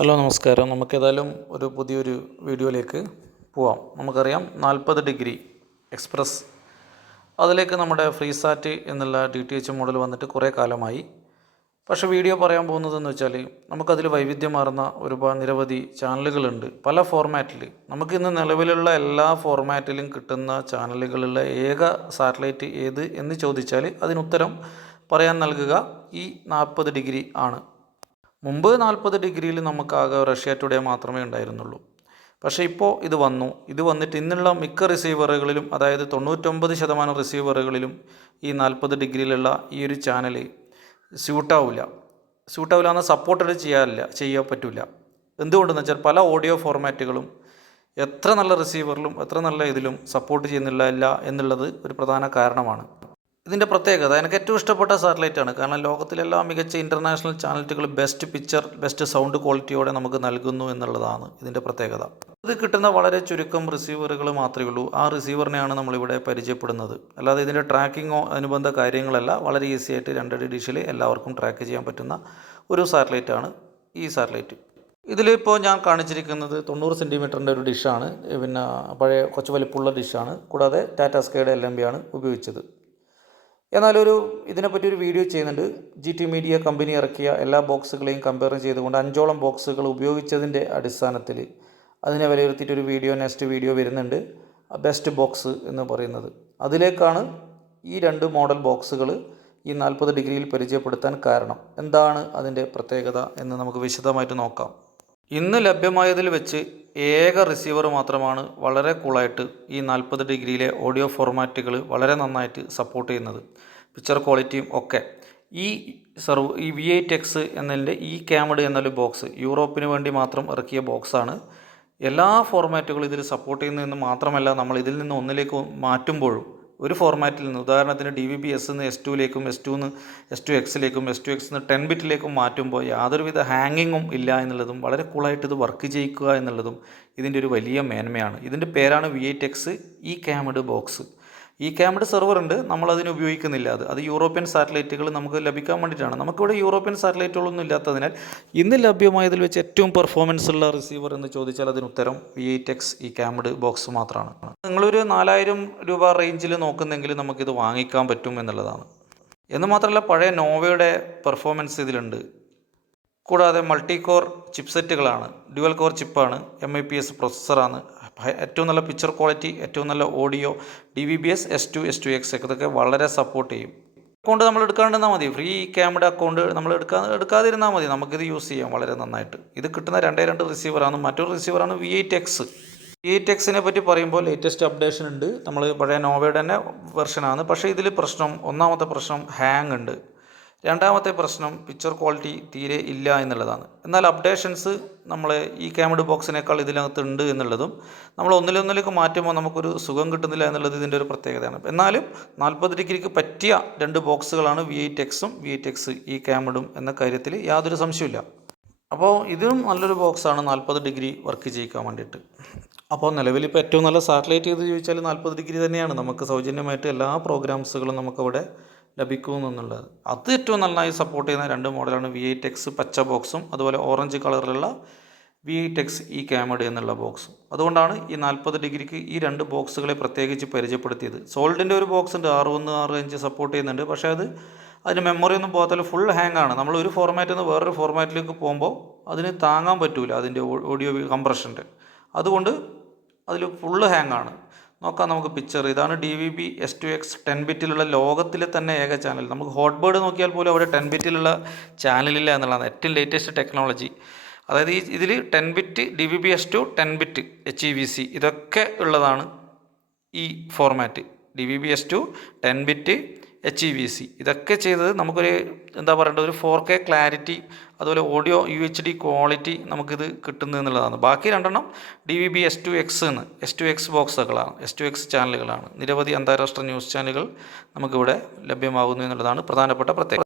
Hello നമസ്കാരം. നമുക്കേതായാലും ഒരു പുതിയൊരു വീഡിയോയിലേക്ക് പോവാം. നമുക്കറിയാം 40 ഡിഗ്രി എക്സ്പ്രസ് അതിലേക്ക് നമ്മുടെ ഫ്രീസാറ്റ് എന്നുള്ള DTH മോഡൽ വന്നിട്ട് കുറേ കാലമായി. പക്ഷേ വീഡിയോ പറയാൻ പോകുന്നതെന്ന് വെച്ചാൽ നമുക്കതിൽ വൈവിധ്യമാർന്ന നിരവധി ചാനലുകളുണ്ട് പല ഫോർമാറ്റിൽ. നമുക്കിന്ന് നിലവിലുള്ള എല്ലാ ഫോർമാറ്റിലും കിട്ടുന്ന ചാനലുകളുള്ള ഏക സാറ്റലൈറ്റ് ഏത് എന്ന് ചോദിച്ചാൽ അതിനുത്തരം പറയാൻ നൽകുക ഈ 40 ഡിഗ്രി ആണ്. മുമ്പ് 40 ഡിഗ്രിയിൽ നമുക്കാകെ റഷ്യ ടുഡേ മാത്രമേ ഉണ്ടായിരുന്നുള്ളൂ. പക്ഷേ ഇപ്പോൾ ഇത് വന്നിട്ട് ഇന്നുള്ള മിക്ക റിസീവറുകളിലും, അതായത് 99% റിസീവറുകളിലും ഈ 40 ഡിഗ്രിയിലുള്ള ഈ ഒരു ചാനൽ സ്യൂട്ടാവില്ല എന്ന് ചെയ്യാൻ പറ്റില്ല. എന്തുകൊണ്ടെന്ന് വെച്ചാൽ പല ഓഡിയോ ഫോർമാറ്റുകളും എത്ര നല്ല റിസീവറിലും എത്ര നല്ല ഇതിലും സപ്പോർട്ട് ചെയ്യുന്നില്ല എന്നുള്ളത് ഒരു പ്രധാന കാരണമാണ്. ഇതിൻ്റെ പ്രത്യേകത എനിക്ക് ഏറ്റവും ഇഷ്ടപ്പെട്ട സാറ്റലൈറ്റാണ്. കാരണം ലോകത്തിലെല്ലാ മികച്ച ഇൻ്റർനാഷണൽ ചാനലുകൾ ബെസ്റ്റ് പിക്ചർ ബെസ്റ്റ് സൗണ്ട് ക്വാളിറ്റിയോടെ നമുക്ക് നൽകുന്നു എന്നുള്ളതാണ് ഇതിൻ്റെ പ്രത്യേകത. ഇത് കിട്ടുന്ന വളരെ ചുരുക്കം റിസീവറുകൾ മാത്രമേ ഉള്ളൂ. ആ റിസീവറിനെയാണ് നമ്മളിവിടെ പരിചയപ്പെടുന്നത്. അല്ലാതെ ഇതിൻ്റെ ട്രാക്കിങ്ങോ അനുബന്ധ കാര്യങ്ങളല്ല. വളരെ ഈസി ആയിട്ട് 2 ഡിഷിൽ എല്ലാവർക്കും ട്രാക്ക് ചെയ്യാൻ പറ്റുന്ന ഒരു സാറ്റലൈറ്റാണ് ഈ സാറ്റലൈറ്റ്. ഇതിലിപ്പോൾ ഞാൻ കാണിച്ചിരിക്കുന്നത് 90 സെൻറ്റിമീറ്ററിൻ്റെ ഒരു ഡിഷാണ്. പിന്നെ പഴയ കുറച്ച് വലിപ്പമുള്ള ഡിഷാണ്. കൂടാതെ ടാറ്റ സ്കൈയുടെ LMB ആണ് ഉപയോഗിച്ചത്. എന്നാലൊരു ഇതിനെപ്പറ്റി ഒരു വീഡിയോ ചെയ്യുന്നുണ്ട്. GT മീഡിയ കമ്പനി ഇറക്കിയ എല്ലാ ബോക്സുകളെയും കമ്പയർ ചെയ്തുകൊണ്ട് 5ഓളം ബോക്സുകൾ ഉപയോഗിച്ചതിൻ്റെ അടിസ്ഥാനത്തിൽ അതിനെ വിലയിരുത്തിയിട്ടൊരു നെക്സ്റ്റ് വീഡിയോ വരുന്നുണ്ട്, ബെസ്റ്റ് ബോക്സ് എന്ന് പറയുന്നത്. അതിലേക്കാണ് ഈ 2 മോഡൽ ബോക്സുകൾ ഈ 40 ഡിഗ്രിയിൽ പരിചയപ്പെടുത്താൻ കാരണം. എന്താണ് അതിൻ്റെ പ്രത്യേകത എന്ന് നമുക്ക് വിശദമായിട്ട് നോക്കാം. ഇന്ന് ലഭ്യമായതിൽ വെച്ച് ഏക റിസീവർ മാത്രമാണ് വളരെ കൂളായിട്ട് ഈ 40 ഡിഗ്രിയിലെ ഓഡിയോ ഫോർമാറ്റുകൾ വളരെ നന്നായിട്ട് സപ്പോർട്ട് ചെയ്യുന്നത്. പിക്ചർ ക്വാളിറ്റിയും ഒക്കെ ഈ V8X എന്നതിൻ്റെ ഈ ക്യാമഡ് എന്നൊരു ബോക്സ് യൂറോപ്പിന് വേണ്ടി മാത്രം ഇറക്കിയ ബോക്സാണ്. എല്ലാ ഫോർമാറ്റുകളും ഇതിൽ സപ്പോർട്ട് ചെയ്യുന്നതെന്ന് മാത്രമല്ല, നമ്മൾ ഇതിൽ നിന്ന് ഒന്നിലേക്ക് മാറ്റുമ്പോഴും ഒരു ഫോർമാറ്റിൽ നിന്ന്, ഉദാഹരണത്തിന് DVB-S നിന്ന് S2ലേക്കും S2X-ലേക്കും S2X നിന്ന് 10 ബിറ്റിലേക്കും മാറ്റുമ്പോൾ യാതൊരുവിധ ഹാങ്ങിങ്ങും ഇല്ല എന്നുള്ളതും വളരെ കൂളായിട്ട് ഇത് വർക്ക് ചെയ്യിക്കുക എന്നുള്ളതും ഇതിൻ്റെ ഒരു വലിയ മേന്മയാണ്. ഇതിൻ്റെ പേരാണ് V8X ഈ ക്യാമഡ് ബോക്സ്. ഈ ക്യാമഡ് സെർവർ ഉണ്ട്, നമ്മളതിന് ഉപയോഗിക്കുന്നില്ല. അത് യൂറോപ്യൻ സാറ്റലൈറ്റുകൾ നമുക്ക് ലഭിക്കാൻ വേണ്ടിയിട്ടാണ്. നമുക്കിവിടെ യൂറോപ്യൻ സാറ്റലൈറ്റുകളൊന്നും ഇല്ലാത്തതിനാൽ ഇന്ന് ലഭ്യമായതിൽ വെച്ച് ഏറ്റവും പെർഫോമൻസ് ഉള്ള റിസീവർ എന്ന് ചോദിച്ചാൽ അതിന് ഉത്തരം V8X ഈ ക്യാമഡ് ബോക്സ് മാത്രമാണ്. നിങ്ങളൊരു 4000 രൂപ റേഞ്ചിൽ നോക്കുന്നെങ്കിൽ നമുക്കിത് വാങ്ങിക്കാൻ പറ്റും എന്നുള്ളതാണ്. എന്ന് മാത്രമല്ല പഴയ നോവയുടെ പെർഫോമൻസ് ഇതിലുണ്ട്. കൂടാതെ മൾട്ടി കോർ ചിപ്സെറ്റുകളാണ്, ഡ്യുവൽ കോർ ചിപ്പാണ്, MIPS പ്രൊസസ്സറാണ്, ഏറ്റവും നല്ല പിക്ചർ ക്വാളിറ്റി, ഏറ്റവും നല്ല ഓഡിയോ, DVB-S S2 S2X ഇതൊക്കെ വളരെ സപ്പോർട്ട് ചെയ്യും. അക്കൗണ്ട് നമ്മൾ എടുക്കാണ്ടിരുന്നാൽ മതി, ഫ്രീ ക്യാമറ അക്കൗണ്ട് നമ്മൾ എടുക്കാതിരുന്നാൽ മതി, നമുക്കിത് യൂസ് ചെയ്യാം വളരെ നന്നായിട്ട്. ഇത് കിട്ടുന്ന 2 റിസീവറാണ്. മറ്റൊരു റിസീവറാണ് V8X. V8Xനെ പറ്റി പറയുമ്പോൾ ലേറ്റസ്റ്റ് അപ്ഡേഷൻ ഉണ്ട്. നമ്മൾ പഴയ നോവയുടെ തന്നെ വെർഷനാണ്. പക്ഷേ ഇതിൽ ഒന്നാമത്തെ പ്രശ്നം ഹാങ് ഉണ്ട്. രണ്ടാമത്തെ പ്രശ്നം പിക്ചർ ക്വാളിറ്റി തീരെ ഇല്ല എന്നുള്ളതാണ്. എന്നാൽ അപ്ഡേഷൻസ് നമ്മൾ ഈ ക്യാമഡ് ബോക്സിനേക്കാൾ ഇതിനകത്ത് ഉണ്ട് എന്നുള്ളതും, നമ്മൾ ഒന്നിലേക്ക് മാറ്റുമ്പോൾ നമുക്കൊരു സുഖം കിട്ടുന്നില്ല എന്നുള്ളത് ഇതിൻ്റെ ഒരു പ്രത്യേകതയാണ്. എന്നാലും 40 ഡിഗ്രിക്ക് പറ്റിയ 2 ബോക്സുകളാണ് V8Xും V8X ഈ ക്യാമഡും എന്ന കാര്യത്തിൽ യാതൊരു സംശയമില്ല. അപ്പോൾ ഇതും നല്ലൊരു ബോക്സാണ് 40 ഡിഗ്രി വർക്ക് ചെയ്യിക്കാൻ വേണ്ടിയിട്ട്. അപ്പോൾ നിലവിലിപ്പോൾ ഏറ്റവും നല്ല സാറ്റലൈറ്റ് ഏത് ചോദിച്ചാൽ 40 ഡിഗ്രി തന്നെയാണ്. നമുക്ക് സൗജന്യമായിട്ട് എല്ലാ പ്രോഗ്രാംസുകളും നമുക്കവിടെ ലഭിക്കുമെന്നുള്ളത്. അത് ഏറ്റവും നന്നായി സപ്പോർട്ട് ചെയ്യുന്ന 2 മോഡലാണ് V8X പച്ച ബോക്സും അതുപോലെ ഓറഞ്ച് കളറിലുള്ള V8X ഈ ക്യാമഡ് എന്നുള്ള ബോക്സും. അതുകൊണ്ടാണ് ഈ 40 ഡിഗ്രിക്ക് ഈ 2 ബോക്സുകളെ പ്രത്യേകിച്ച് പരിചയപ്പെടുത്തിയത്. സോൾഡിൻ്റെ ഒരു ബോക്സ് ഉണ്ട്, 6165 സപ്പോർട്ട് ചെയ്യുന്നുണ്ട്. പക്ഷേ അതിന് മെമ്മറി ഒന്നും പോകാത്ത ഫുൾ ഹാങ് ആണ്. നമ്മൾ ഒരു ഫോർമാറ്റിൽ നിന്ന് വേറൊരു ഫോർമാറ്റിലേക്ക് പോകുമ്പോൾ അതിന് താങ്ങാൻ പറ്റില്ല അതിൻ്റെ ഓഡിയോ കംപ്രഷൻ്റെ. അതുകൊണ്ട് അതിൽ ഫുള്ള് ഹാങ് ആണ്. നോക്കാം നമുക്ക് പിക്ചർ. ഇതാണ് DVB S2X 10 ബിറ്റിലുള്ള ലോകത്തിലെ തന്നെ ഏക ചാനൽ. നമുക്ക് ഹോട്ട് ബേർഡ് നോക്കിയാൽ പോലും അവിടെ 10 ബിറ്റിലുള്ള ചാനലില്ല എന്നുള്ളതാണ് ഏറ്റവും ലേറ്റസ്റ്റ് ടെക്നോളജി. അതായത് ഇതിൽ 10 ബിറ്റ് DVB-S2 10 ബിറ്റ് HEVC ഇതൊക്കെ ഉള്ളതാണ് ഈ ഫോർമാറ്റ്. DVB-S2 10 ബിറ്റ് HEVC ഇതൊക്കെ ചെയ്തത് നമുക്കൊരു ഒരു 4K ക്ലാരിറ്റി അതുപോലെ ഓഡിയോ UHD ക്വാളിറ്റി നമുക്കിത് കിട്ടുന്നത് എന്നുള്ളതാണ്. ബാക്കി 2 DVB S2X ബോക്സുകളാണ്, S2X ചാനലുകളാണ്. നിരവധി അന്താരാഷ്ട്ര ന്യൂസ് ചാനലുകൾ നമുക്കിവിടെ ലഭ്യമാകുന്നു എന്നുള്ളതാണ് പ്രധാനപ്പെട്ട പ്രത്യേകത.